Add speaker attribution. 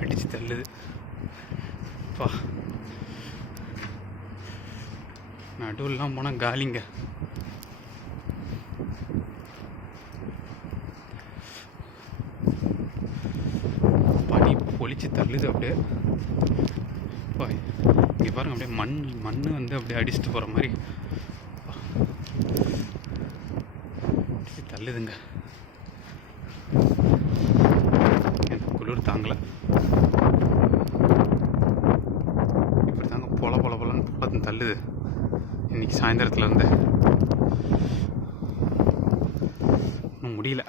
Speaker 1: அடித்து தள்ளுது. பா. நடுவில்லாம் போனால் காலிங்க. பனி பொழிச்சு தள்ளுது அப்படியே. இங்கே பாருங்க அப்படியே மண் மண் வந்து அப்படியே அடிச்சுட்டு போகிற மாதிரி. தள்ளுதுங்க. எனக்கு குளிர் தாங்கலை. இப்படி தாங்க பொல பொல பொலன்னு பொலன்னு தள்ளுது. இன்னைக்கு சாயந்தரத்துல இருந்து. இன்னும் முடியல.